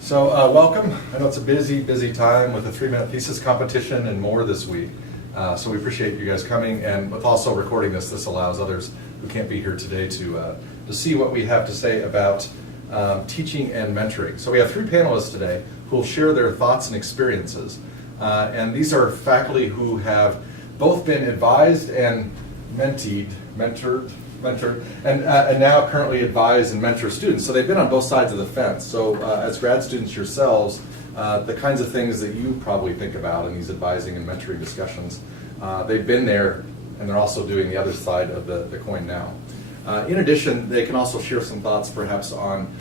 So welcome. I know it's a busy time with a 3-minute thesis competition and more this week. So we appreciate you guys coming, and with also recording this allows others who can't be here today to see what we have to say about teaching and mentoring. So we have 3 panelists today who will share their thoughts and experiences. And these are faculty who have both been advised and mentored, and now currently advise and mentor students. So they've been on both sides of the fence. So as grad students yourselves, the kinds of things that you probably think about in these advising and mentoring discussions, they've been there, and they're also doing the other side of the coin now. In addition, they can also share some thoughts perhaps on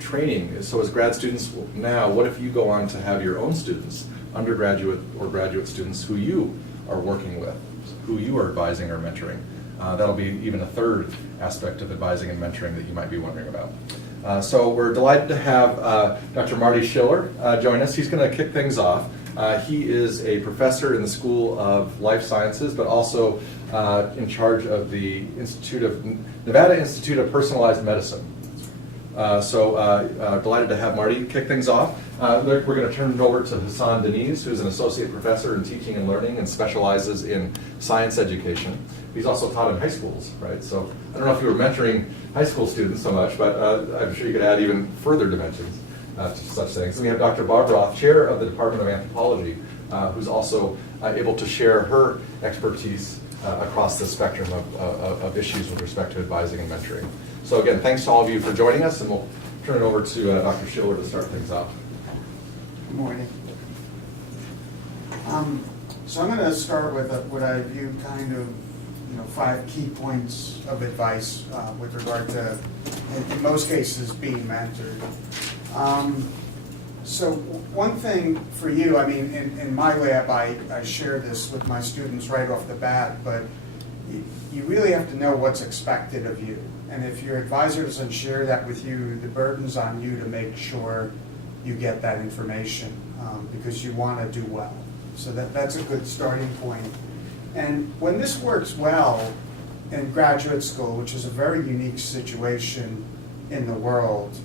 training. So as grad students now, what if you go on to have your own students, undergraduate or graduate students who you are working with, who you are advising or mentoring? That'll be even a third aspect of advising and mentoring that you might be wondering about. So we're delighted to have Dr. Marty Schiller join us. He's going to kick things off. He is a professor in the School of Life Sciences, but also in charge of the Nevada Institute of Personalized Medicine. So delighted to have Marty kick things off. We're going to turn it over to Hasan Deniz, who's an associate professor in teaching and learning and specializes in science education. He's also taught in high schools, right? So I don't know if you were mentoring high school students so much, but I'm sure you could add even further dimensions to such things. And we have Dr. Barb Roth, chair of the Department of Anthropology, who's also able to share her expertise across the spectrum of issues with respect to advising and mentoring. So again, thanks to all of you for joining us, and we'll turn it over to Dr. Schiller to start things off. Good morning. So I'm going to start with what I view kind of 5 key points of advice with regard to, in most cases, being mentored. So one thing for you, I mean, in my lab, I share this with my students right off the bat, but you really have to know what's expected of you. And if your advisor doesn't share that with you, the burden's on you to make sure you get that information because you want to do well. So that's a good starting point. And when this works well in graduate school, which is a very unique situation in the world,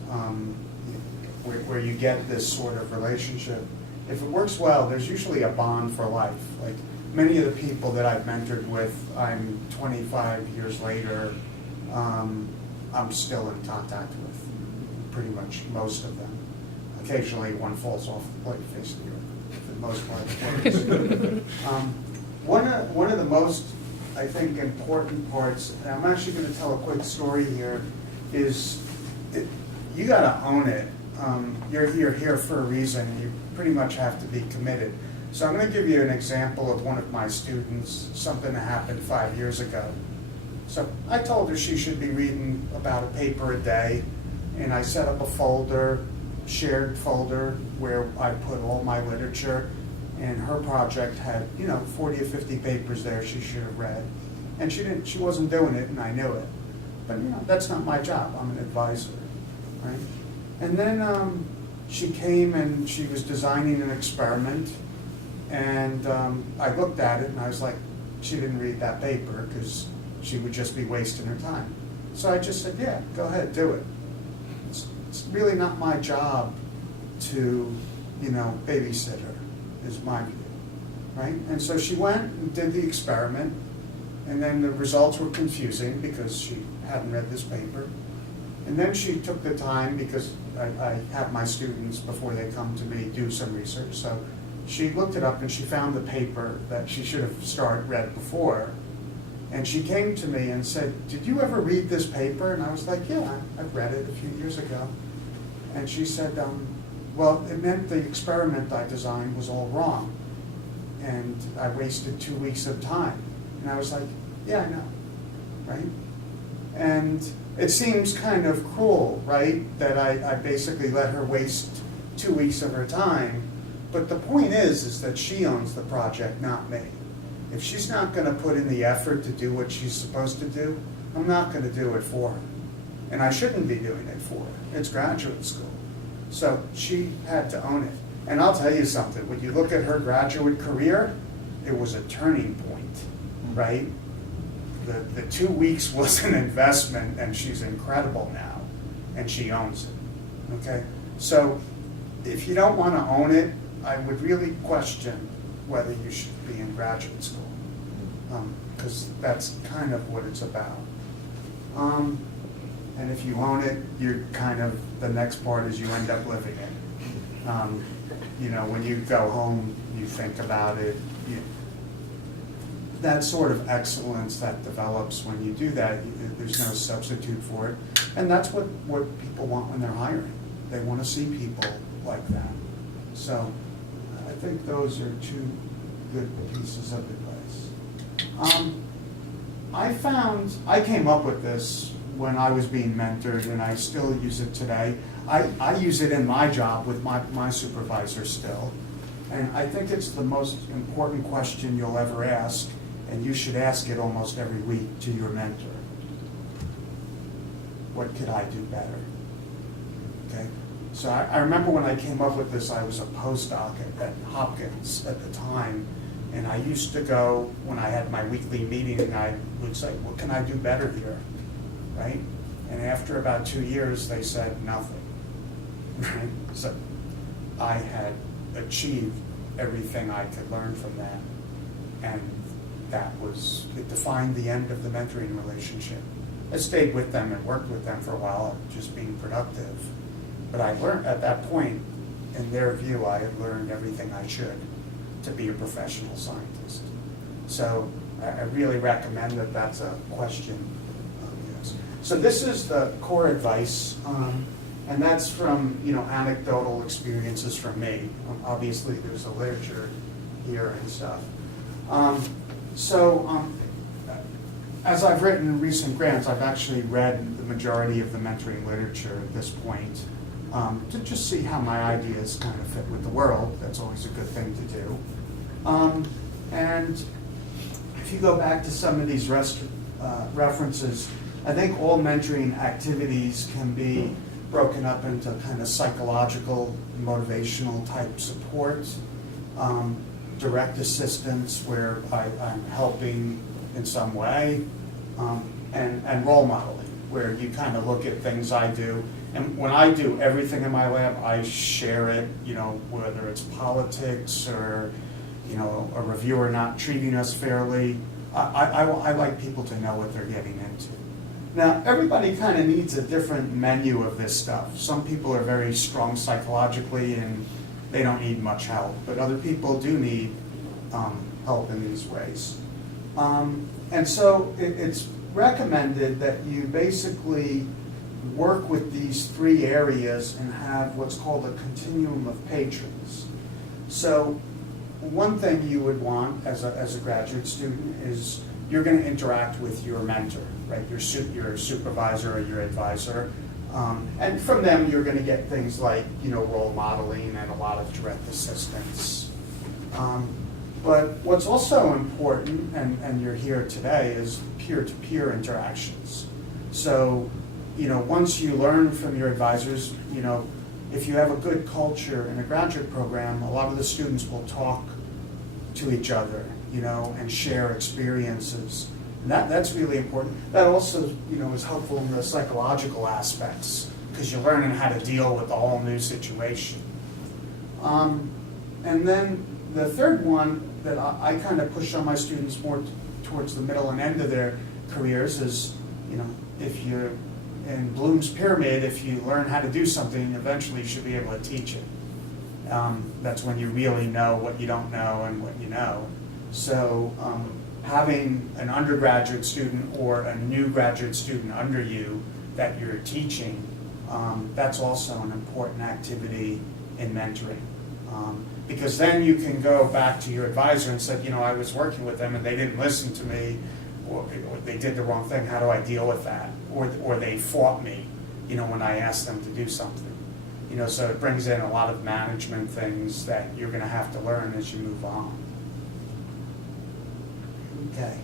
where you get this sort of relationship, if it works well, there's usually a bond for life. Like many of the people that I've mentored with, I'm 25 years later, I'm still in contact with pretty much most of them. Occasionally one falls off the plate face of the earth, for the most part. One of the most, I think, important parts, and I'm actually going to tell a quick story here, is you got to own it. You're here for a reason. You pretty much have to be committed. So I'm going to give you an example of one of my students, something that happened 5 years ago. So I told her she should be reading about a paper a day, and I set up a folder, shared folder, where I put all my literature, and her project had 40 or 50 papers there she should have read, and she wasn't doing it, and I knew it. But that's not my job. I'm an advisor, right? And then she came and she was designing an experiment, and I looked at it and I was like, she didn't read that paper because she would just be wasting her time. So I just said, yeah, go ahead, do it. It's really not my job to babysit her, is my view, right? And so she went and did the experiment, and then the results were confusing because she hadn't read this paper. And then she took the time, because I have my students, before they come to me, do some research. So she looked it up and she found the paper that she should have read before. And she came to me and said, did you ever read this paper? And I was like, yeah, I've read it a few years ago. And she said, well, it meant the experiment I designed was all wrong. And I wasted 2 weeks of time. And I was like, yeah, I know, right? And it seems kind of cruel, right, that I basically let her waste 2 weeks of her time. But the point is that she owns the project, not me. If she's not going to put in the effort to do what she's supposed to do, I'm not going to do it for her. And I shouldn't be doing it for her. It's graduate school. So she had to own it. And I'll tell you something, when you look at her graduate career, it was a turning point, right? The 2 weeks was an investment, and she's incredible now, and she owns it, okay? So if you don't want to own it, I would really question whether you should be in graduate school, because that's kind of what it's about. And if you own it, you're kind of, the next part is you end up living it. You know, when you go home, you think about it. That sort of excellence that develops when you do that, there's no substitute for it. And that's what people want when they're hiring. They want to see people like that. So I think those are two good pieces of advice. I came up with this when I was being mentored, and I still use it today. I use it in my job with my supervisor still. And I think it's the most important question you'll ever ask, and you should ask it almost every week to your mentor. What could I do better? Okay? So I remember when I came up with this, I was a postdoc at Hopkins at the time, and I used to go, when I had my weekly meeting, and I would say, what can I do better here? Right? And after about 2 years, they said nothing. Right? So I had achieved everything I could learn from that, and it defined the end of the mentoring relationship. I stayed with them and worked with them for a while, just being productive. But I learned at that point, in their view, I had learned everything I should to be a professional scientist. So I really recommend that that's a question. Yes. So this is the core advice, and that's from anecdotal experiences from me. Obviously, there's a literature here and stuff. As I've written recent grants, I've actually read the majority of the mentoring literature at this point, to just see how my ideas kind of fit with the world. That's always a good thing to do. And if you go back to some of these references, I think all mentoring activities can be broken up into kind of psychological, motivational type support, direct assistance where I'm helping in some way, and role modeling, where you kind of look at things I do. And when I do everything in my lab, I share it, whether it's politics or, a reviewer not treating us fairly. I like people to know what they're getting into. Now, everybody kind of needs a different menu of this stuff. Some people are very strong psychologically and they don't need much help, but other people do need help in these ways. And so it's recommended that you basically work with these three areas and have what's called a continuum of patrons. So one thing you would want as a graduate student is you're going to interact with your mentor, right? Your supervisor or your advisor. And from them, you're going to get things like, role modeling and a lot of direct assistance. But what's also important, and you're here today, is peer-to-peer interactions. So, once you learn from your advisors, if you have a good culture in a graduate program, a lot of the students will talk to each other, and share experiences. And that's really important. That also, is helpful in the psychological aspects, because you're learning how to deal with a whole new situation. And then the third one that I kind of push on my students more towards the middle and end of their careers is, if you're in Bloom's pyramid, if you learn how to do something, eventually you should be able to teach it. That's when you really know what you don't know and what you know. So having an undergraduate student or a new graduate student under you that you're teaching, that's also an important activity in mentoring. Because then you can go back to your advisor and say, I was working with them and they didn't listen to me, or they did the wrong thing, how do I deal with that? Or they fought me, when I asked them to do something. So it brings in a lot of management things that you're going to have to learn as you move on. Okay.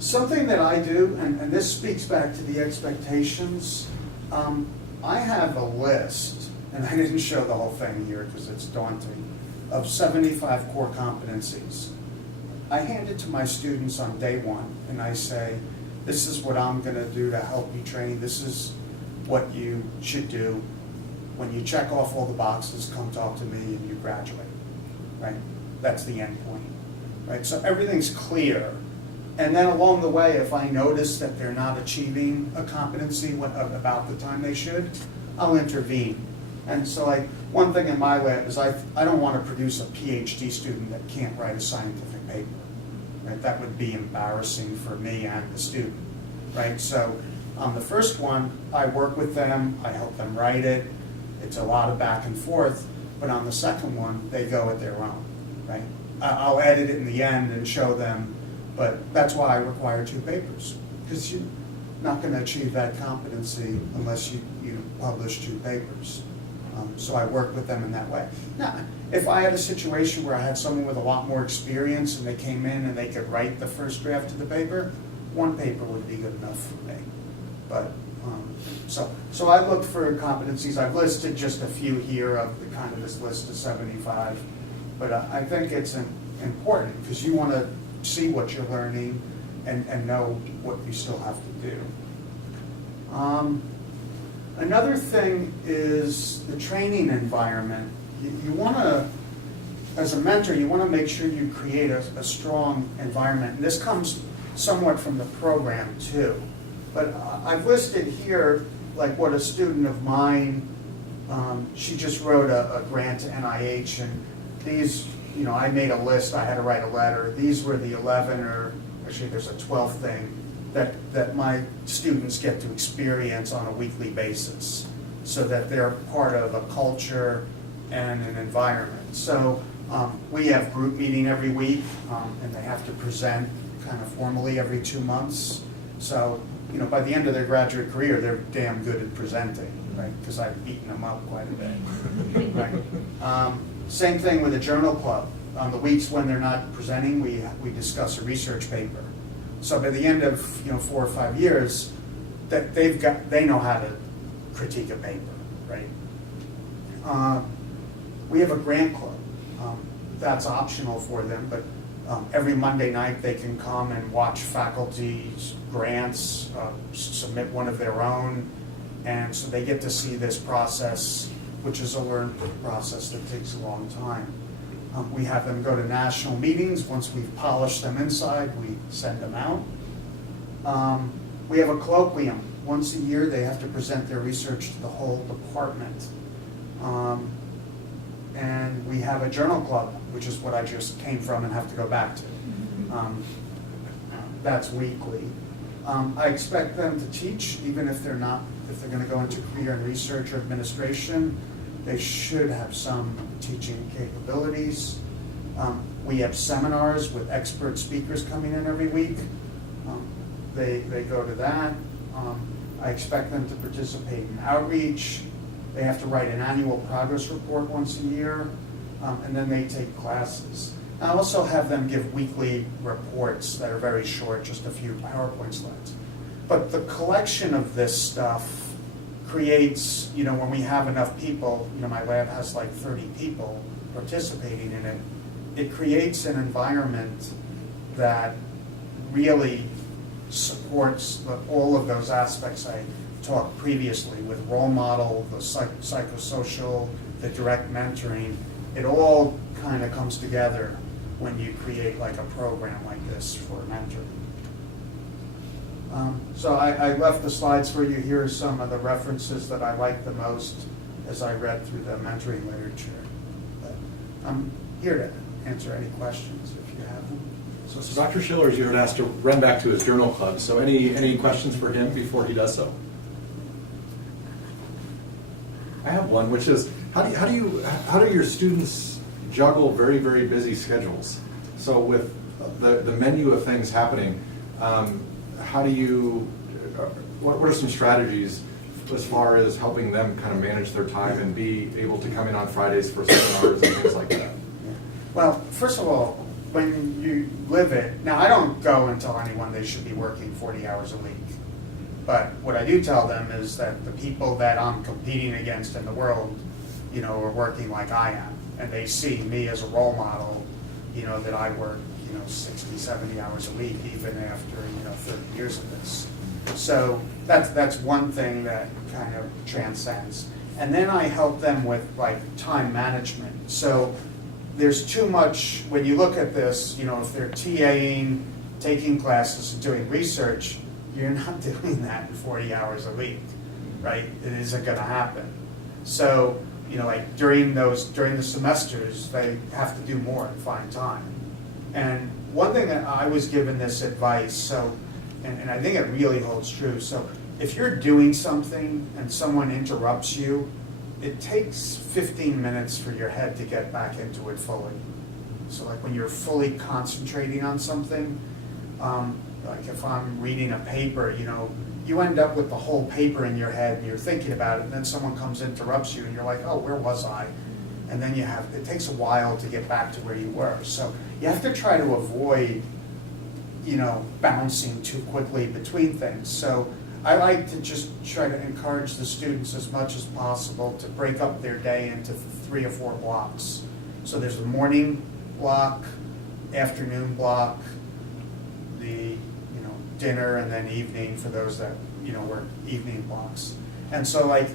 Something that I do, and this speaks back to the expectations, I have a list, and I didn't show the whole thing here because it's daunting, of 75 core competencies. I hand it to my students on day one, and I say, this is what I'm going to do to help you train. This is what you should do. when you check off all the boxes, come talk to me and you graduate, right? That's the end point, right? So everything's clear. And then along the way, if I notice that they're not achieving a competency about the time they should, I'll intervene. And so like one thing in my lab is I don't want to produce a PhD student that can't write a scientific paper, right? That would be embarrassing for me and the student, right? So on the first one, I work with them, I help them write it. It's a lot of back and forth, but on the second one, they go at their own, right? I'll edit it in the end and show them, but that's why I require 2 papers, because you're not going to achieve that competency unless you publish 2 papers. So I work with them in that way. Now, if I had a situation where I had someone with a lot more experience and they came in and they could write the first draft of the paper, 1 paper would be good enough for me. But so I look for competencies. I've listed just a few here of the kind of this list of 75, but I think it's important because you want to see what you're learning and know what you still have to do. Another thing is the training environment. You want to, as a mentor, you want to make sure you create a strong environment. And this comes somewhat from the program too. But I've listed here like what a student of mine, she just wrote a grant to NIH, and these, I made a list, I had to write a letter. These were the 11, or actually there's a 12th thing that my students get to experience on a weekly basis so that they're part of a culture and an environment. So we have group meeting every week, and they have to present kind of formally every 2 months. So, by the end of their graduate career, they're damn good at presenting, right? Because I've beaten them up quite a bit, right? Same thing with the journal club. On the weeks when they're not presenting, we discuss a research paper. So by the end of 4 or 5 years, that they know how to critique a paper, right? We have a grant club. That's optional for them, but every Monday night they can come and watch faculty's grants, submit one of their own, and so they get to see this process, which is a learned process that takes a long time. We have them go to national meetings. Once we've polished them inside, we send them out. We have a colloquium. Once a year, they have to present their research to the whole department. And we have a journal club, which is what I just came from and have to go back to. That's weekly. I expect them to teach, even if they're going to go into career in research or administration. They should have some teaching capabilities. We have seminars with expert speakers coming in every week. They go to that. I expect them to participate in outreach. They have to write an annual progress report once a year, and then they take classes. I also have them give weekly reports that are very short, just a few PowerPoint slides. But the collection of this stuff creates, when we have enough people, my lab has like 30 people participating in it, it creates an environment that really supports all of those aspects I talked previously with role model, the psychosocial, the direct mentoring. It all kind of comes together when you create like a program like this for mentoring. So I left the slides for you. Here are some of the references that I like the most as I read through the mentoring literature. But I'm here to answer any questions if you have them. So Dr. Schiller, as you heard, asked to run back to his journal club. So any questions for him before he does so? I have one, which is how do your students juggle very, very busy schedules? So with the menu of things happening, how do you? What are some strategies as far as helping them kind of manage their time and be able to come in on Fridays for seminars and things like that? Well, first of all, when you live it, now I don't go and tell anyone they should be working 40 hours a week. But what I do tell them is that the people that I'm competing against in the world, are working like I am. And they see me as a role model, that I work, 60, 70 hours a week, even after, 30 years of this. So that's one thing that kind of transcends. And then I help them with like time management. So there's too much, when you look at this, if they're TAing, taking classes, and doing research, you're not doing that in 40 hours a week, right? It isn't gonna happen. So, like during the semesters, they have to do more and find time. And one thing that I was given this advice, so, and I think it really holds true. So if you're doing something and someone interrupts you, it takes 15 minutes for your head to get back into it fully. So like when you're fully concentrating on something, like if I'm reading a paper, you end up with the whole paper in your head and you're thinking about it, and then someone comes and interrupts you and you're like, oh, where was I? And then it takes a while to get back to where you were. So you have to try to avoid, bouncing too quickly between things. So I like to just try to encourage the students as much as possible to break up their day into 3 or 4 blocks. So there's a morning block, afternoon block, the dinner, and then evening for those that work evening blocks. And so like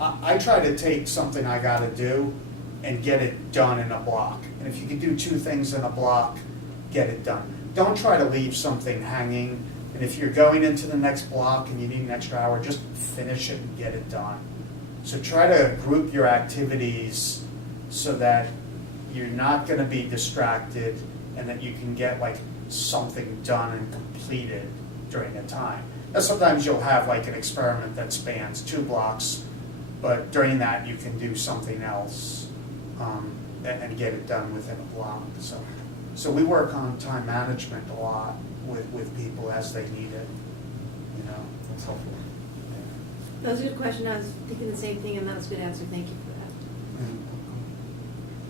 I try to take something I got to do and get it done in a block. And if you can do 2 things in a block, get it done. Don't try to leave something hanging. And if you're going into the next block and you need an extra hour, just finish it and get it done. So try to group your activities so that you're not going to be distracted and that you can get like something done and completed during a time. Now sometimes you'll have like an experiment that spans 2 blocks, but during that you can do something else and get it done within a block. So we work on time management a lot with people as they need it. That's helpful. That was a good question. I was thinking the same thing, and that was a good answer. Thank you for that.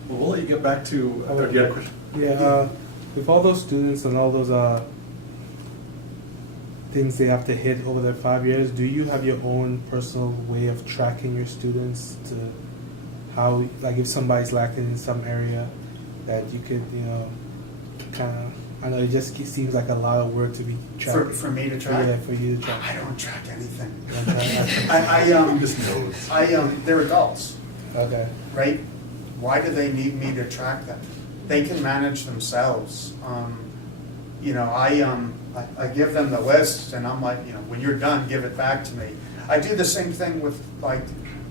Well, we'll let you get back to, you had a question? Yeah, with all those students and all those things they have to hit over their 5 years, do you have your own personal way of tracking your students to how, like if somebody's lacking in some area, that you could, kind of, I know it just seems like a lot of work to be tracking. For me to track? Yeah, for you to track. I don't track anything. He just knows. They're adults, Okay. right? Why do they need me to track them? They can manage themselves. I give them the list, and I'm like, when you're done, give it back to me. I do the same thing with, like,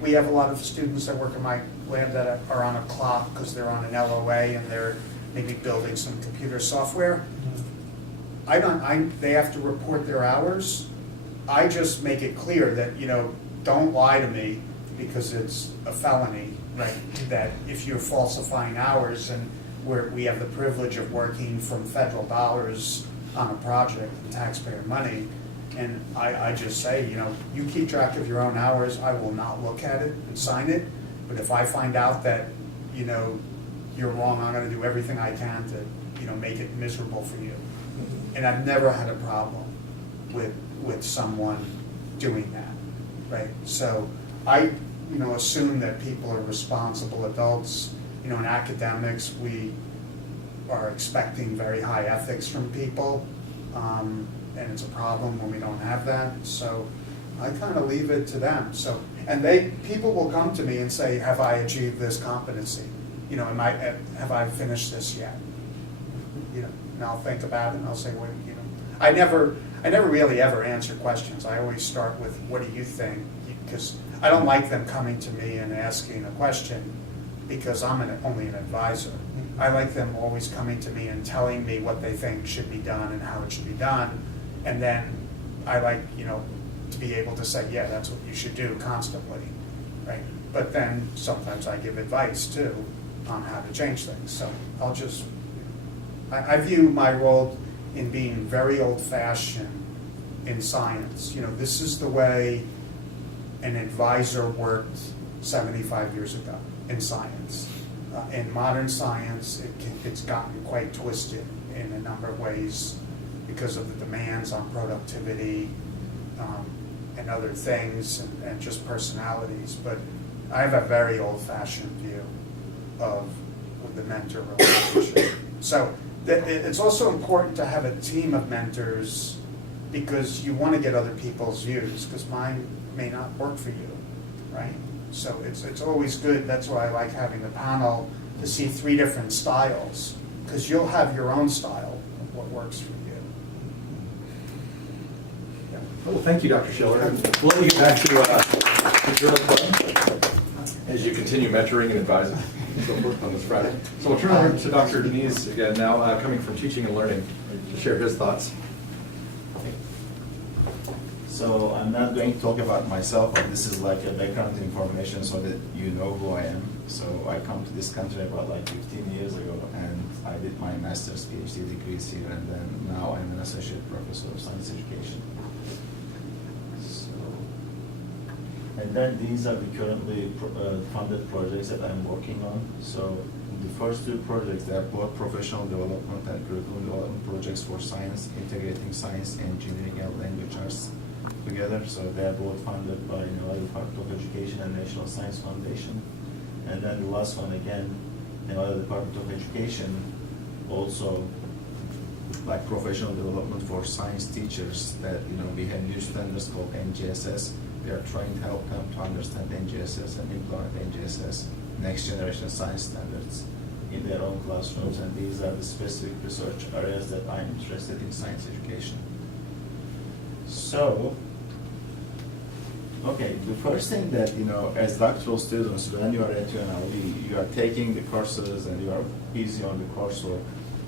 we have a lot of students that work in my lab that are on a clock because they're on an LOA and they're maybe building some computer software. They have to report their hours. I just make it clear that, don't lie to me because it's a felony, right? That if you're falsifying hours, and we have the privilege of working from federal dollars on a project, taxpayer money, and I just say, you keep track of your own hours, I will not look at it and sign it, but if I find out that, you're wrong, I'm gonna do everything I can to, make it miserable for you. And I've never had a problem with someone doing that, right? So I, assume that people are responsible adults. In academics, we are expecting very high ethics from people, and it's a problem when we don't have that. So I kind of leave it to them. So, and people will come to me and say, "Have I achieved this competency? Have I finished this yet?" And I'll think about it and I'll say, "Well, I never really ever answer questions. I always start with, what do you think?" Because I don't like them coming to me and asking a question because I'm only an advisor. I like them always coming to me and telling me what they think should be done and how it should be done. And then I like, to be able to say, yeah, that's what you should do constantly, right? But then sometimes I give advice too on how to change things. So I view my role in being very old-fashioned in science. This is the way an advisor worked 75 years ago in science. In modern science, it's gotten quite twisted in a number of ways because of the demands on productivity and other things and just personalities. But I have a very old-fashioned view of the mentor relationship. So it's also important to have a team of mentors because you want to get other people's views because mine may not work for you, right? So it's always good, that's why I like having the panel, to see 3 different styles, because you'll have your own style of what works for you. Yeah. Well, thank you, Dr. Schiller. We'll let you get back to Journal Club as you continue mentoring and advising and so forth on this Friday. So we'll turn over to Dr. Deniz again now, coming from Teaching and Learning, to share his thoughts. So I'm not going to talk about myself, but this is like a background information so that you know who I am. So I come to this country about like 15 years ago, and I did my master's PhD degrees here, and then now I'm an associate professor of science education. So, and then these are the currently funded projects that I'm working on. So the first 2 projects, they are both professional development and curriculum development projects for science, integrating science, engineering, and language arts together. So they are both funded by the Department of Education and National Science Foundation. And then the last one, again, the Department of Education, also like professional development for science teachers, that we have new standards called NGSS. We are trying to help them to understand NGSS and implement NGSS, next generation science standards, in their own classrooms. And these are the specific research areas that I'm interested in science education. So, okay, the first thing that, as doctoral students, when you are at UNLV, you are taking the courses and you are busy on the coursework.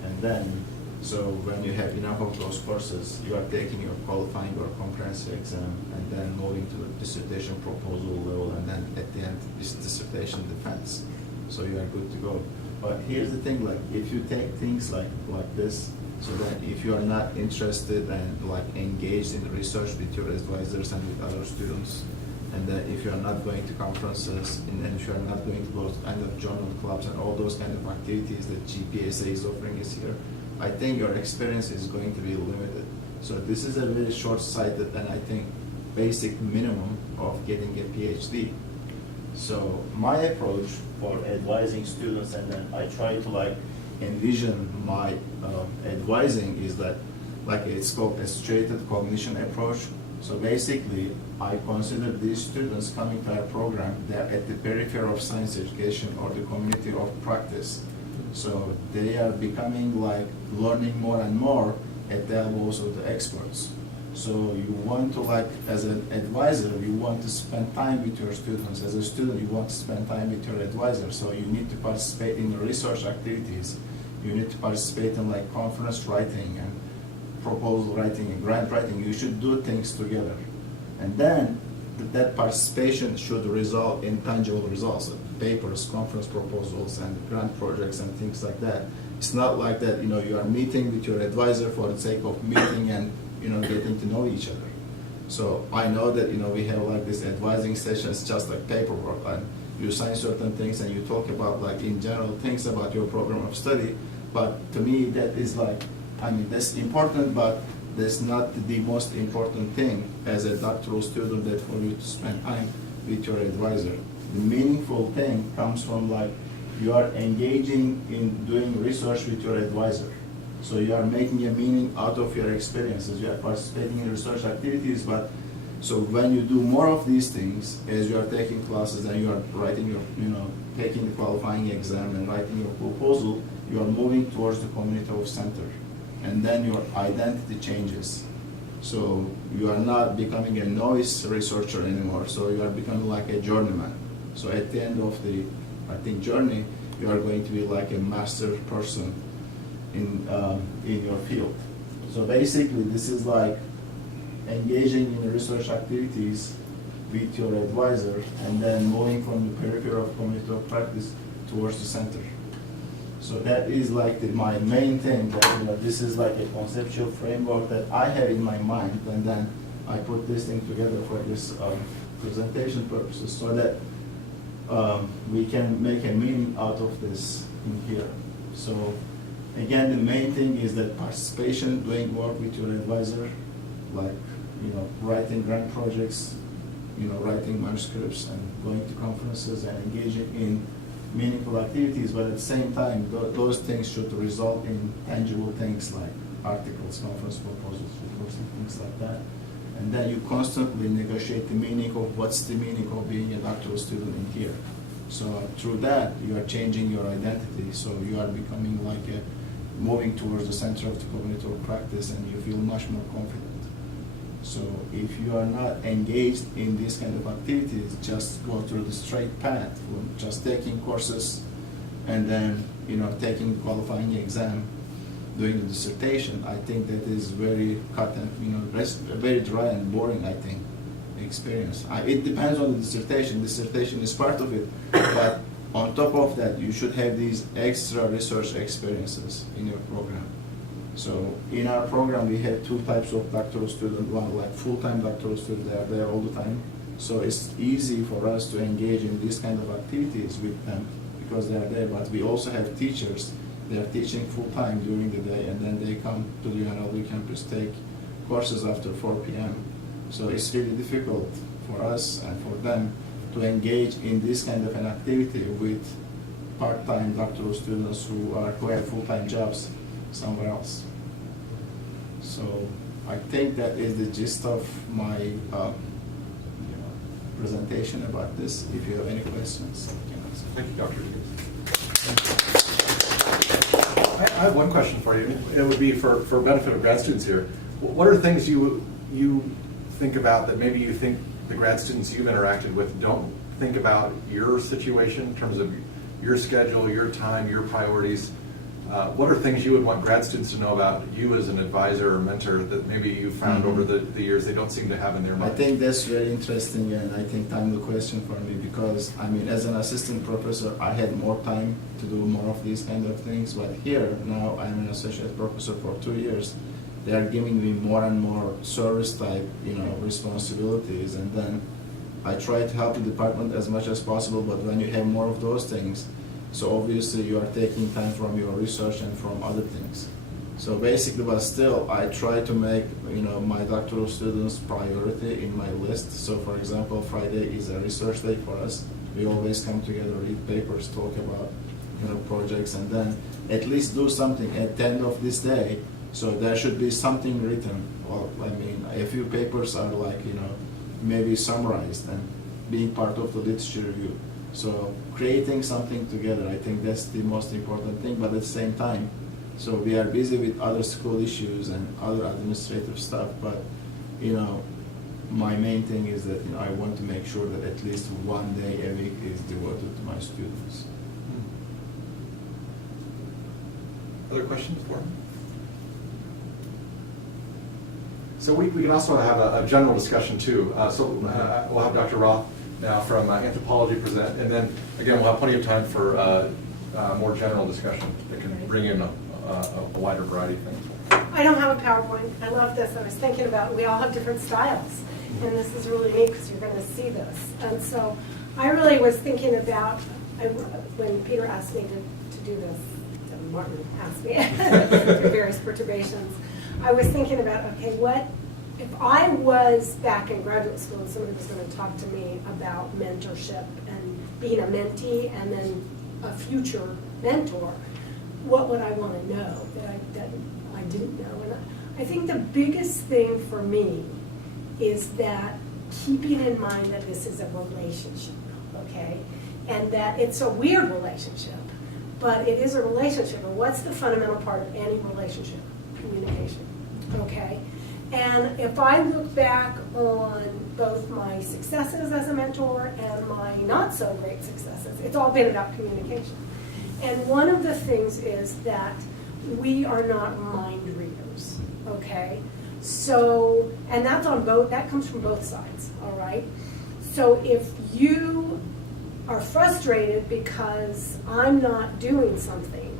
And then, so when you have enough of those courses, you are taking your qualifying or comprehensive exam, and then moving to the dissertation proposal level, and then at the end, this dissertation defense. So you are good to go. But here's the thing, like, if you take things like this, so that if you are not interested and engaged in research with your advisors and with other students, and that if you are not going to conferences, and then if you are not going to those kind of journal clubs and all those kind of activities that GPSA is offering us here, I think your experience is going to be limited. So this is a very short-sighted and I think basic minimum of getting a PhD. So my approach for advising students, and then I try to envision my advising, is that it's called a straightened cognition approach. So basically, I consider these students coming to our program, they're at the periphery of science education or the community of practice. So they are becoming learning more and more at the elbows of the experts. So you want to, as an advisor, you want to spend time with your students. As a student, you want to spend time with your advisor. So you need to participate in research activities. You need to participate in conference writing and proposal writing and grant writing. You should do things together. And then that participation should result in tangible results, papers, conference proposals, and grant projects and things like that. It's not like that, you are meeting with your advisor for the sake of meeting and getting to know each other. So I know that we have this advising sessions, just like paperwork, and you sign certain things and you talk about in general things about your program of study. But to me, that is that's important, but that's not the most important thing as a doctoral student, that for you to spend time with your advisor. The meaningful thing comes from you are engaging in doing research with your advisor. So you are making a meaning out of your experiences. You are participating in research activities, but so when you do more of these things, as you are taking classes and you are writing your, taking the qualifying exam and writing your proposal, you are moving towards the community of center. And then your identity changes. So you are not becoming a novice researcher anymore. So you are becoming a journeyman. So at the end of the, journey, you are going to be a master person in your field. So basically, this is engaging in research activities with your advisor, and then moving from the periphery of community of practice towards the center. So that is my main thing, that this is a conceptual framework that I have in my mind, and then I put this thing together for this presentation purposes, so that we can make a meaning out of this in here. So again, the main thing is that participation, doing work with your advisor, writing grant projects, writing manuscripts and going to conferences and engaging in meaningful activities, but at the same time, those things should result in tangible things like articles, conference proposals, reports, and things like that. And then you constantly negotiate the meaning of what's the meaning of being a doctoral student in here. So through that, you are changing your identity. So you are becoming like moving towards the center of the cognitive practice, and you feel much more confident. So if you are not engaged in these kind of activities, just go through the straight path, just taking courses and then taking the qualifying exam, doing the dissertation. I think that is very cut and very dry and boring, I think, experience. It depends on the dissertation. Dissertation is part of it, but on top of that, you should have these extra research experiences in your program. So in our program, we have two types of doctoral students. One, like full-time doctoral students, they are there all the time. So it's easy for us to engage in these kind of activities with them because they are there. But we also have teachers. They are teaching full-time during the day, and then they come to the UNLV campus, take courses after 4 p.m. So it's really difficult for us and for them to engage in this kind of an activity with part-time doctoral students who have full-time jobs somewhere else. So I think that is the gist of my presentation about this. If you have any questions, you can ask. Thank you, Dr. I have one question for you. It would be for benefit of grad students here. What are things you think about that maybe you think the grad students you've interacted with don't think about your situation in terms of your schedule, your time, your priorities? What are things you would want grad students to know about you as an advisor or mentor that maybe you found over the years they don't seem to have in their mind? I think that's very interesting, and I think timely question for me because, as an assistant professor, I had more time to do more of these kind of things, but here, now I'm an associate professor for 2 years. They are giving me more and more service type, responsibilities, and then I try to help the department as much as possible, but when you have more of those things, so obviously you are taking time from your research and from other things. So basically, but still, I try to make my doctoral students priority in my list. So for example, Friday is a research day for us. We always come together, read papers, talk about projects, and then at least do something at the end of this day. So there should be something written. Well, a few papers are like maybe summarized and being part of the literature review. So creating something together, I think that's the most important thing, but at the same time, so we are busy with other school issues and other administrative stuff, but my main thing is that I want to make sure that at least one day a week is devoted to my students. Other questions for me? So we can also have a general discussion too. We'll have Dr. Roth now from Anthropology present, and then again we'll have plenty of time for more general discussion that can bring in a wider variety of things. I don't have a PowerPoint. I love this. I was thinking about we all have different styles, and this is really neat because you're going to see this. And so I really was thinking about when Peter asked me to do this, Martin asked me through various perturbations. I was thinking about, okay, what if I was back in graduate school and somebody was going to talk to me about mentorship and being a mentee and then a future mentor, what would I want to know that I didn't know? And I think the biggest thing for me is that keeping in mind that this is a relationship, okay? And that it's a weird relationship, but it is a relationship. And what's the fundamental part of any relationship? Communication, okay? And if I look back on both my successes as a mentor and my not so great successes, it's all been about communication. And one of the things is that we are not mind readers, okay? So, and that's on both, that comes from both sides, all right? So if you are frustrated because I'm not doing something,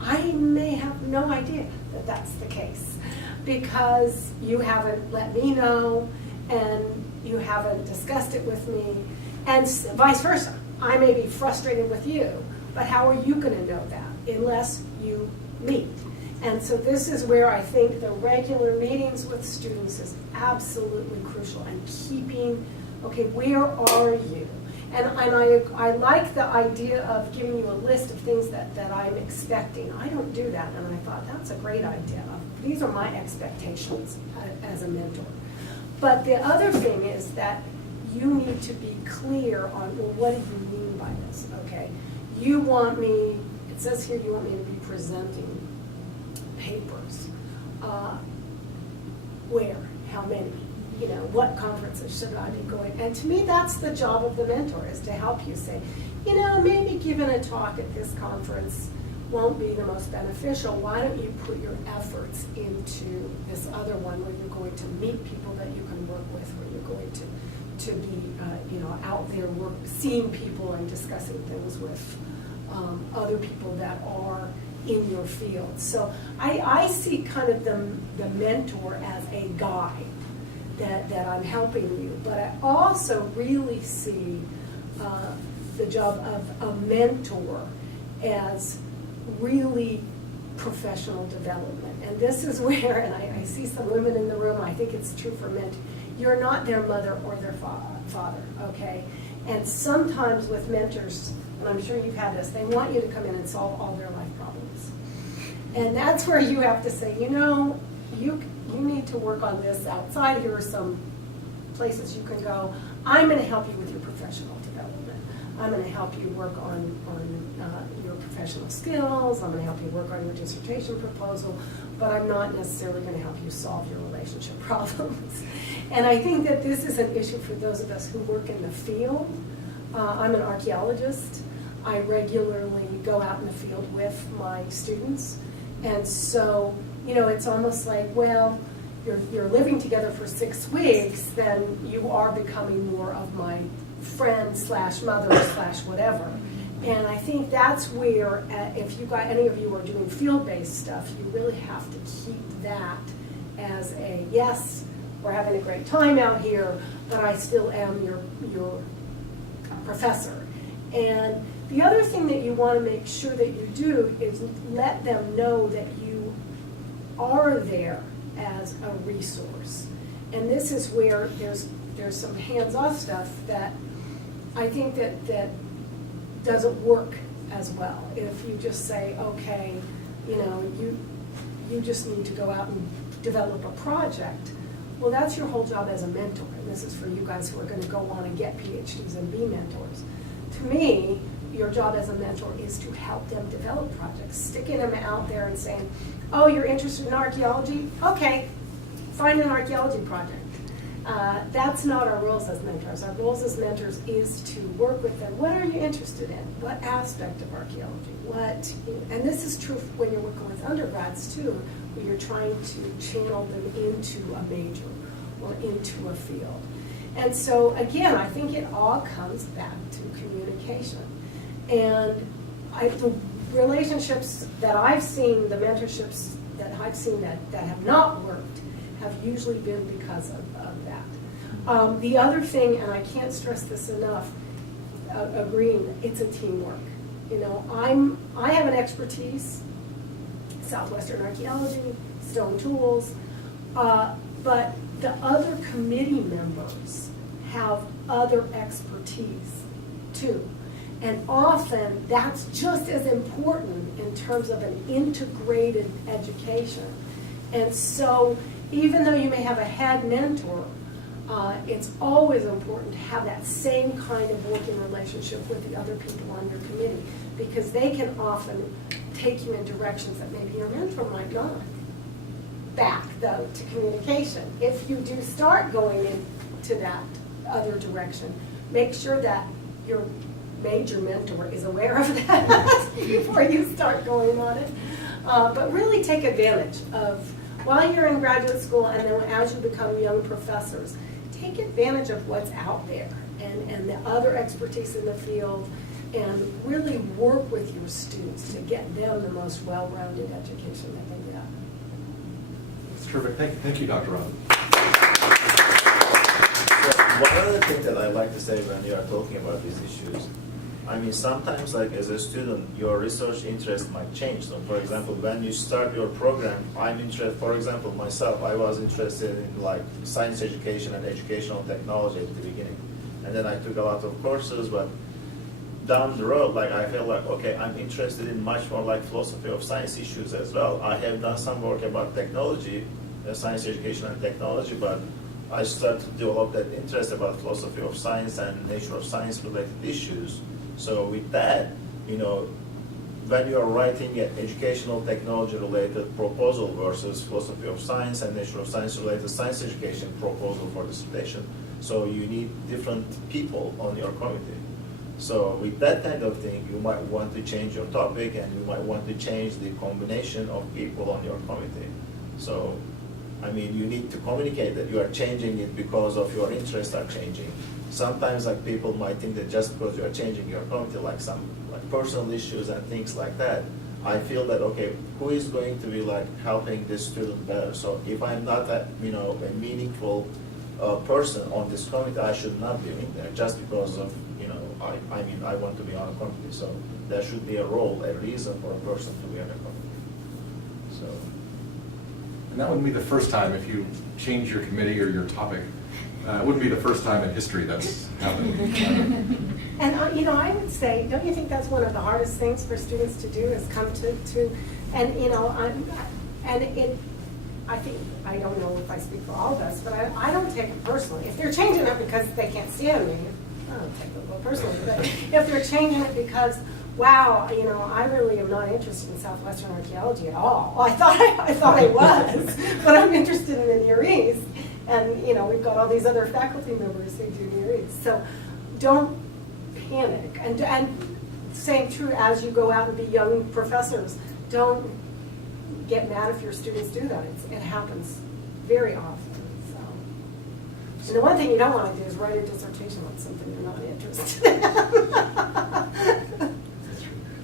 I may have no idea that that's the case because you haven't let me know and you haven't discussed it with me, and vice versa. I may be frustrated with you, but how are you going to know that unless you meet? And so this is where I think the regular meetings with students is absolutely crucial, and keeping, okay, where are you? And I like the idea of giving you a list of things that I'm expecting. I don't do that, and I thought that's a great idea. These are my expectations as a mentor. But the other thing is that you need to be clear on, well, what do you mean by this, okay? You want me, it says here you want me to be presenting papers. Where? How many? You know, what conferences should I be going? And to me, that's the job of the mentor, is to help you say, you know, maybe giving a talk at this conference won't be the most beneficial. Why don't you put your efforts into this other one where you're going to meet people that you can work with, where you're going to be, you know, out there seeing people and discussing things with other people that are in your field. So I see kind of the mentor as a guide that I'm helping you, but I also really see the job of a mentor as really professional development. And this is where, and I see some women in the room, I think it's true for men, you're not their mother or their father, okay? And sometimes with mentors, and I'm sure you've had this, they want you to come in and solve all their life problems. And that's where you have to say, you know, you need to work on this outside. Here are some places you can go. I'm going to help you with your professional development. I'm going to help you work on your professional skills. I'm going to help you work on your dissertation proposal, but I'm not necessarily going to help you solve your relationship problems. And I think that this is an issue for those of us who work in the field. I'm an archaeologist. I regularly go out in the field with my students. And so, you know, it's almost like, well, you're living together for 6 weeks, then you are becoming more of my friend / mother / whatever. And I think that's where, if you got any of you are doing field-based stuff, you really have to keep that as a, yes, we're having a great time out here, but I still am your professor. And the other thing that you want to make sure that you do is let them know that you are there as a resource. And this is where there's some hands-off stuff that I think that doesn't work as well. If you just say, okay, you know, you just need to go out and develop a project. Well, that's your whole job as a mentor. And this is for you guys who are going to go on and get PhDs and be mentors. To me, your job as a mentor is to help them develop projects, sticking them out there and saying, oh, you're interested in archaeology? Okay, find an archaeology project. That's not our roles as mentors. Our roles as mentors is to work with them. What are you interested in? What aspect of archaeology? And this is true when you're working with undergrads too, where you're trying to channel them into a major or into a field. And so again, I think it all comes back to communication. And the relationships that I've seen, the mentorships that I've seen that have not worked, have usually been because of that. The other thing, and I can't stress this enough, agreeing, it's a teamwork. You know, I have an expertise, Southwestern archaeology, stone tools, but the other committee members have other expertise too. And often that's just as important in terms of an integrated education. And so even though you may have a head mentor, it's always important to have that same kind of working relationship with the other people on your committee, because they can often take you in directions that maybe your mentor might not. Back, though, to communication. If you do start going into that other direction, make sure that your major mentor is aware of that before you start going on it. But really take advantage of, while you're in graduate school and then as you become young professors, take advantage of what's out there and the other expertise in the field, and really work with your students to get them the most well-rounded education that they get. That's terrific. Thank you, Dr. Roth. So one other thing that I like to say when you are talking about these issues, I mean, sometimes, like, as a student, your research interest might change. So, for example, when you start your program, I'm interested, for example, myself, I was interested in, like, science education and educational technology at the beginning. And then I took a lot of courses, but down the road, like, I felt like, okay, I'm interested in much more, like, philosophy of science issues as well. I have done some work about technology, science education and technology, but I started to develop that interest about philosophy of science and nature of science related issues. So with that, when you are writing an educational technology related proposal versus philosophy of science and nature of science related science education proposal for dissertation, so you need different people on your committee. So with that kind of thing, you might want to change your topic and you might want to change the combination of people on your committee. So, I mean, you need to communicate that you are changing it because of your interests are changing. Sometimes like people might think that just because you are changing your committee, like some like personal issues and things like that, I feel that, okay, who is going to be like helping this student better? So if I'm not a meaningful person on this committee, I should not be in there just because of, I want to be on a committee. So there should be a role, a reason for a person to be on a committee. So. And that wouldn't be the first time if you change your committee or your topic. It wouldn't be the first time in history that's happened. And I would say, don't you think that's one of the hardest things for students to do is come to and I think, I don't know if I speak for all of us, but I don't take it personally. If they're changing it because they can't stand me, I don't take it a little personally. But if they're changing it because, wow, I really am not interested in Southwestern archaeology at all. Well, I thought I was, but I'm interested in the Near East. And, we've got all these other faculty members who do Near East. So don't panic. And same true as you go out and be young professors. Don't get mad if your students do that. It happens very often. So. And the one thing you don't want to do is write a dissertation on something you're not interested in.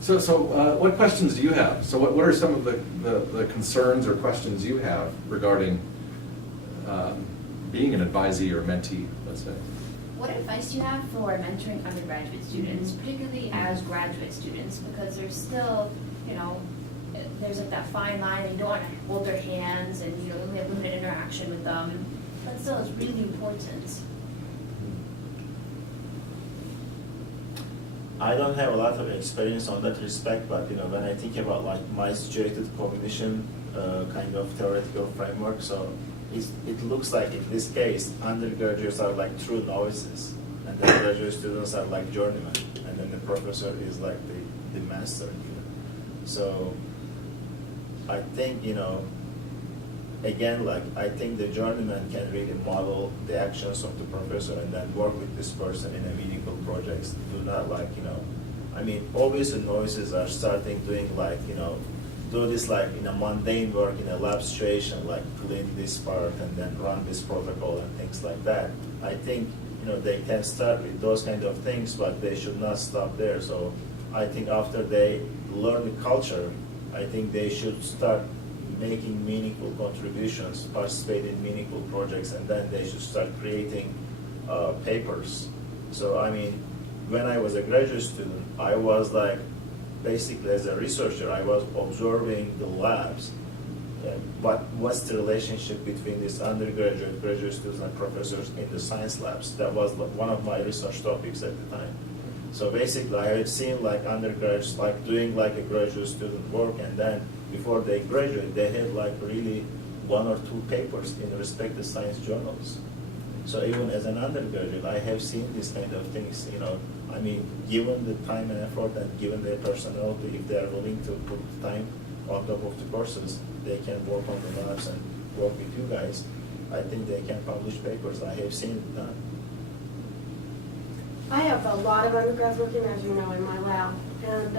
So what questions do you have? So what are some of the concerns or questions you have regarding being an advisee or mentee, let's say? What advice do you have for mentoring undergraduate students, particularly as graduate students, because there's still, there's like that fine line, and you don't want to hold their hands, and you only have limited interaction with them, but still it's really important. I don't have a lot of experience on that respect, but when I think about like my situated cognition kind of theoretical framework, so it looks like in this case undergraduates are like true novices, and then graduate students are like journeymen, and then the professor is like the master. So I think again, like I think the journeyman can really model the actions of the professor and then work with this person in a meaningful projects. Do not obviously novices are starting doing like, do this like in a mundane work in a lab situation, like clean this part and then run this protocol and things like that. I think, they can start with those kind of things, but they should not stop there. So I think after they learn the culture, I think they should start making meaningful contributions, participate in meaningful projects, and then they should start creating papers. So when I was a graduate student, I was like, basically as a researcher, I was observing the labs. What's the relationship between these undergraduate, graduate students, and professors in the science labs? That was one of my research topics at the time. So basically, I had seen like undergraduates like doing like a graduate student work, and then before they graduate, they had like really 1 or 2 papers in respective science journals. So even as an undergraduate, I have seen these kind of things, given the time and effort and given their personality, if they are willing to put time on top of the courses, they can work on the labs and work with you guys. I think they can publish papers. I have seen it done. I have a lot of undergrads working, as you know, in my lab. And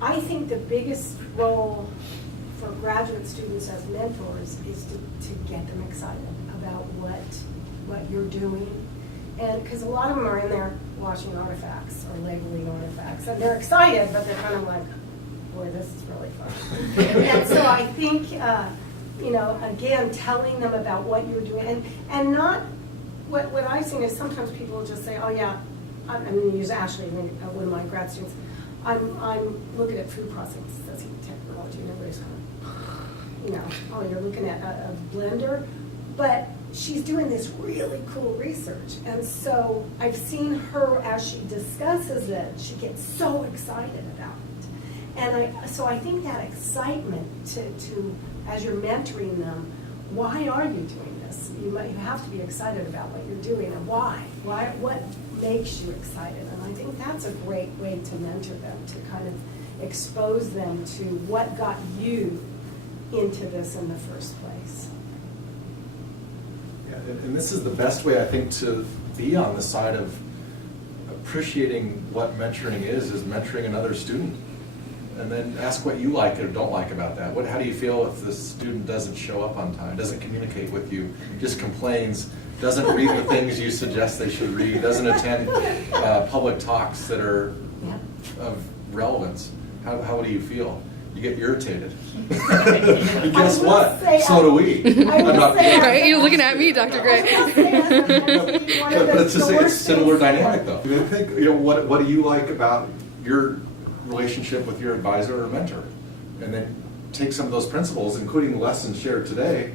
I think the biggest role for graduate students as mentors is to get them excited about what you're doing. And because a lot of them are in there watching artifacts or labeling artifacts. And they're excited, but they're kind of like, boy, this is really fun. And so I think, again, telling them about what you're doing. And not, what I've seen is sometimes people will just say, oh yeah, I'm going to use Ashley, one of my grad students. I'm looking at food processing technology, and everybody's kind of, oh, you're looking at a blender. But she's doing this really cool research. And so I've seen her, as she discusses it, she gets so excited about it. And so I think that excitement to as you're mentoring them, why are you doing this. You have to be excited about what you're doing and why. What makes you excited? And I think that's a great way to mentor them, to kind of expose them to what got you into this in the first place. Yeah, and this is the best way, I think, to be on the side of appreciating what mentoring is mentoring another student. And then ask what you like or don't like about that. How do you feel if the student doesn't show up on time, doesn't communicate with you, just complains, doesn't read the things you suggest they should read, doesn't attend public talks that are of relevance? How do you feel? You get irritated. And guess what? So do we. Right? You're looking at me, Dr. Gray. But it's a similar dynamic, though. I think, what do you like about your relationship with your advisor or mentor? And then take some of those principles, including the lessons shared today,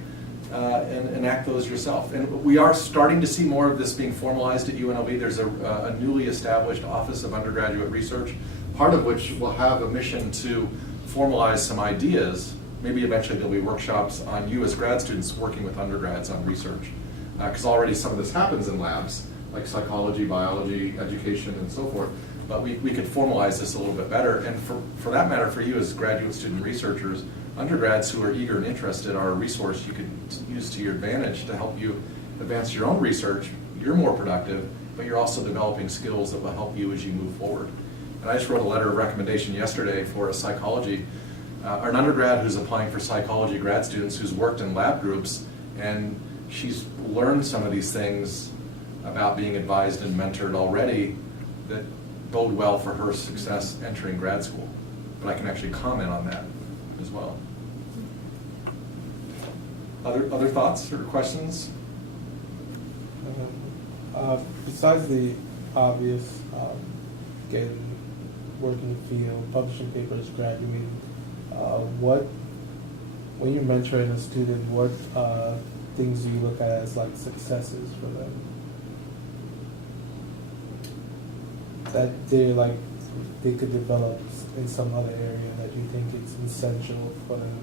and enact those yourself. And we are starting to see more of this being formalized at UNLV. There's a newly established Office of Undergraduate Research, part of which will have a mission to formalize some ideas. Maybe eventually there'll be workshops on you as grad students working with undergrads on research. Because already some of this happens in labs, like psychology, biology, education, and so forth. But we could formalize this a little bit better. And for that matter, for you as graduate student researchers, undergrads who are eager and interested are a resource you could use to your advantage to help you advance your own research. You're more productive, but you're also developing skills that will help you as you move forward. And I just wrote a letter of recommendation yesterday for a psychology, an undergrad who's applying for psychology grad students who's worked in lab groups, and she's learned some of these things about being advised and mentored already that bode well for her success entering grad school. But I can actually comment on that as well. Other thoughts or questions? Besides the obvious, getting work in the field, publishing papers, graduating, when you're mentoring a student, what things do you look at as like successes for them? That they could develop in some other area that you think it's essential for them,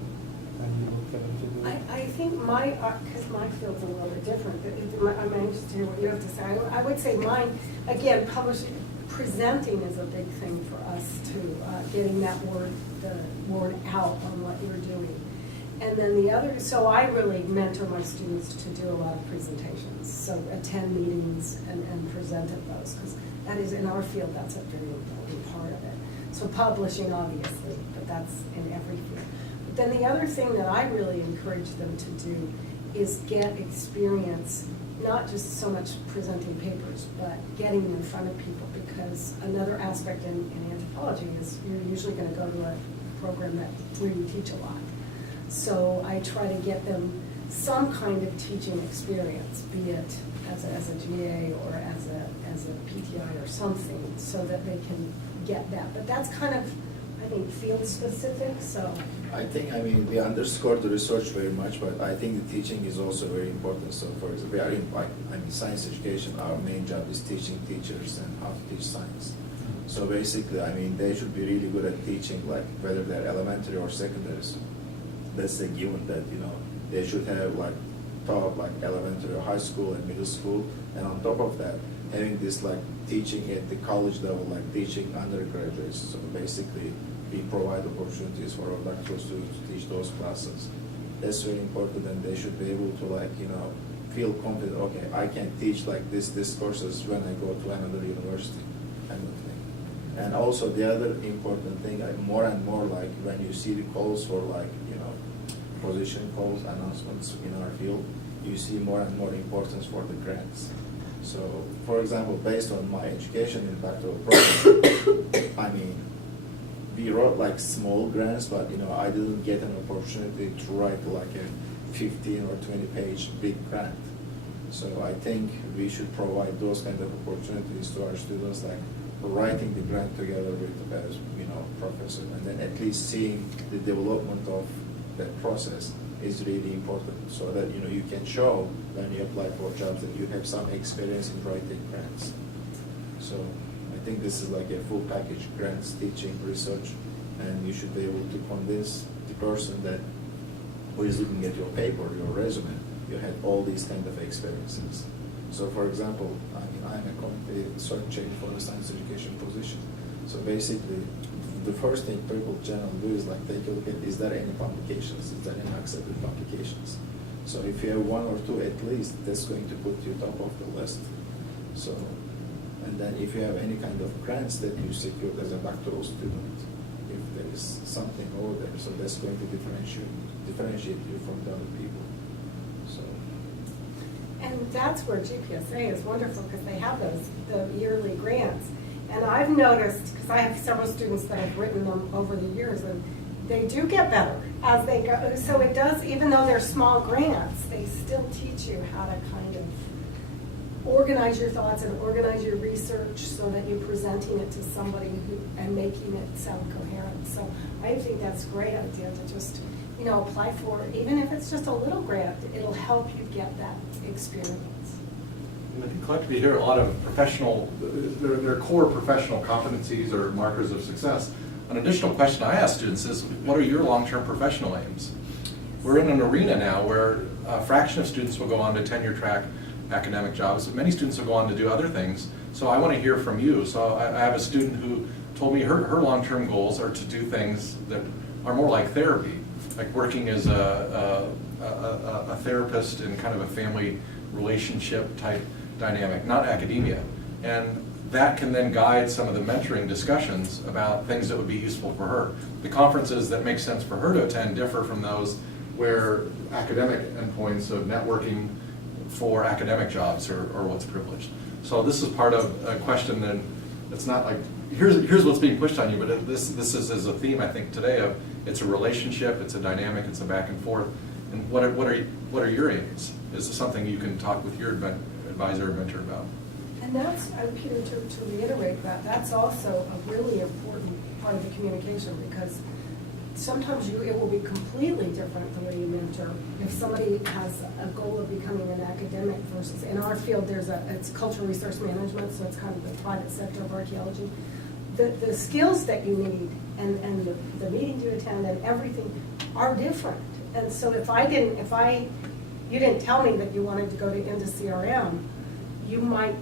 and you look at them to do? I think because my field's a little bit different, I'm anxious to hear what you have to say. I would say mine, again, presenting is a big thing for us too, getting the word out on what you're doing. And then the other, so I really mentor my students to do a lot of presentations. So attend meetings and present at those, because that is, in our field, that's a very important part of it. So publishing, obviously, but that's in every field. But then the other thing that I really encourage them to do is get experience, not just so much presenting papers, but getting in front of people, because another aspect in anthropology is you're usually going to go to a program where you teach a lot. So I try to get them some kind of teaching experience, be it as a GA or as a PTI or something, so that they can get that. But that's kind of, I think, field specific. So I think, we underscore the research very much, but I think the teaching is also very important. So, for example, we are in science education. Our main job is teaching teachers and how to teach science. So basically, they should be really good at teaching, like whether they're elementary or secondary. So that's a given that they should have taught elementary or high school and middle school, and on top of that, having this teaching at the college level, teaching undergraduates. So basically, we provide opportunities for our doctoral students to teach those classes. That's very important, and they should be able to feel confident. Okay, I can teach this courses when I go to another university, kind of thing. And also the other important thing, more and more when you see the calls for position calls, announcements in our field, you see more and more importance for the grants. So, for example, based on my education in doctoral program, we wrote small grants, but I didn't get an opportunity to write a 15 or 20 page big grant. So I think we should provide those kind of opportunities to our students, writing the grant together with the professor, and then at least seeing the development of that process is really important, so that you can show when you apply for jobs that you have some experience in writing grants. So I think this is a full package: grants, teaching, research, and you should be able to convince the person who is looking at your paper, your resume, you had all these kind of experiences. So for example, I'm currently searching for a science education position. So basically, the first thing people generally do is like take a look at, is there any publications? Is there any accepted publications? So if you have one or two at least, that's going to put you top of the list. So, and then if you have any kind of grants that you secured as a doctoral student, if there is something over there, so that's going to differentiate you from the other people. So. And that's where GPSA is wonderful, because they have the yearly grants. And I've noticed, because I have several students that have written them over the years, and they do get better as they go. So it does, even though they're small grants, they still teach you how to kind of organize your thoughts and organize your research so that you're presenting it to somebody and making it sound coherent. So I think that's a great idea to just, apply for it. Even if it's just a little grant, it'll help you get that experience. I think collectively you hear a lot of professional, their core professional competencies or markers of success. An additional question I ask students is, what are your long-term professional aims? We're in an arena now where a fraction of students will go on to tenure track academic jobs, but many students will go on to do other things. So I want to hear from you. So I have a student who told me her long-term goals are to do things that are more like therapy, like working as a therapist in kind of a family relationship type dynamic, not academia. And that can then guide some of the mentoring discussions about things that would be useful for her. The conferences that make sense for her to attend differ from those where academic endpoints of networking for academic jobs are what's privileged. So this is part of a question that it's not like, here's what's being pushed on you, but this is a theme I think today of it's a relationship, it's a dynamic, it's a back and forth. And what are your aims? Is this something you can talk with your advisor or mentor about? And that's, Peter, to reiterate that, that's also a really important part of the communication, because sometimes it will be completely different the way you mentor. If somebody has a goal of becoming an academic versus, in our field, it's cultural resource management, so it's kind of the private sector of archaeology. The skills that you need and the meetings you attend and everything are different. And so if you didn't tell me that you wanted to go into CRM, you might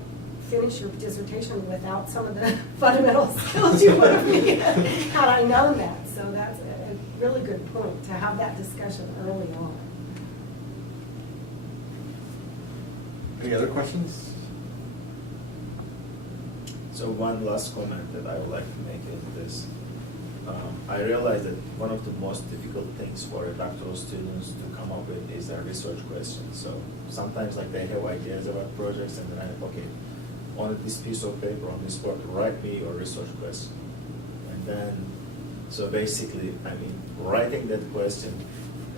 finish your dissertation without some of the fundamental skills you would have needed had I known that. So that's a really good point, to have that discussion early on. Any other questions? So one last comment that I would like to make is this. I realize that one of the most difficult things for a doctoral students to come up with is a research question. So sometimes they have ideas about projects and then okay, on this piece of paper, on this board, write me your research question. And then, so basically, writing that question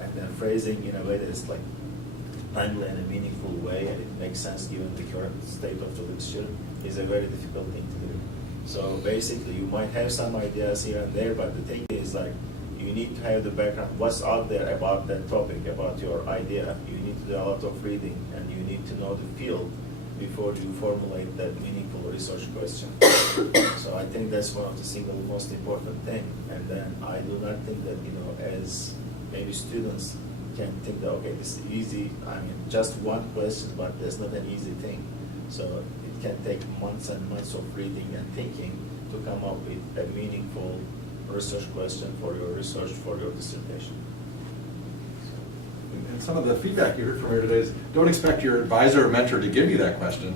and then phrasing in a way that is timely and a meaningful way and it makes sense given the current state of the literature is a very difficult thing to do. So basically, you might have some ideas here and there, but the thing is you need to have the background, what's out there about that topic, about your idea. You need to do a lot of reading and you need to know the field before you formulate that meaningful research question. So I think that's one of the single most important thing. And then I do not think that, as maybe students can think that, okay, this is easy. Just one question, but there's not an easy thing. So it can take months and months of reading and thinking to come up with a meaningful research question for your research, for your dissertation. And some of the feedback you heard from here today is don't expect your advisor or mentor to give you that question.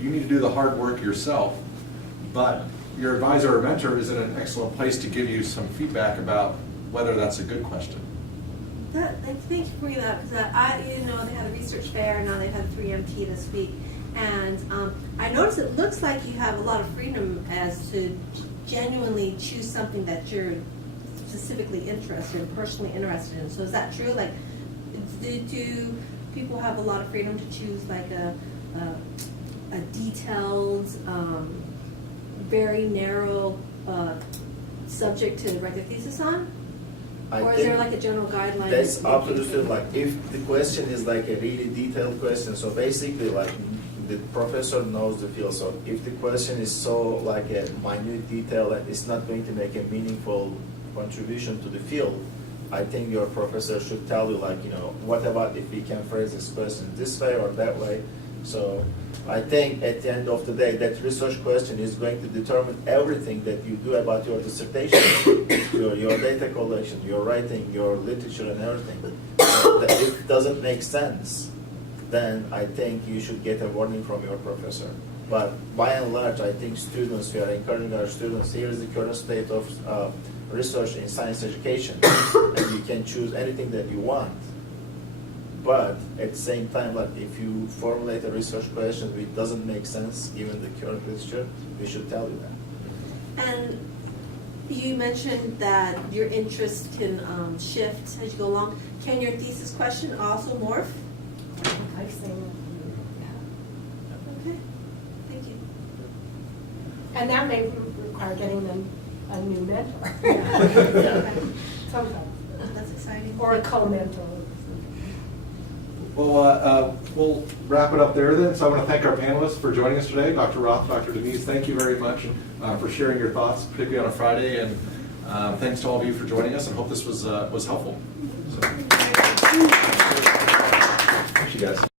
You need to do the hard work yourself, but your advisor or mentor is in an excellent place to give you some feedback about whether that's a good question. Thank you for bringing that up, because they had a research fair, and now they've had 3MT this week, and I noticed it looks like you have a lot of freedom as to genuinely choose something that you're specifically interested in, personally interested in. So is that true? Do people have a lot of freedom to choose a detailed, very narrow subject to write their thesis on? Or is there a general guideline? That's up to the student. If the question is a really detailed question, so basically the professor knows the field. So if the question is so a minute detail that it's not going to make a meaningful contribution to the field, I think your professor should tell you, like, what about if we can phrase this question this way or that way? So I think at the end of the day, that research question is going to determine everything that you do about your dissertation, your data collection, your writing, your literature, and everything. But if it doesn't make sense, then I think you should get a warning from your professor. But by and large, I think students, we are encouraging our students, here is the current state of research in science education, and you can choose anything that you want. But at the same time, like, if you formulate a research question which doesn't make sense given the current literature, we should tell you that. And you mentioned that your interest can shift as you go along. Can your thesis question also morph? I've seen, Okay, thank you. and that may require getting them a new mentor. Yeah. Sometimes, That's exciting. or a co-mentor. Well, we'll wrap it up there then. So I want to thank our panelists for joining us today. Dr. Roth, Dr. Deniz, thank you very much for sharing your thoughts, particularly on a Friday. And thanks to all of you for joining us, and hope this was helpful. So, thank you guys.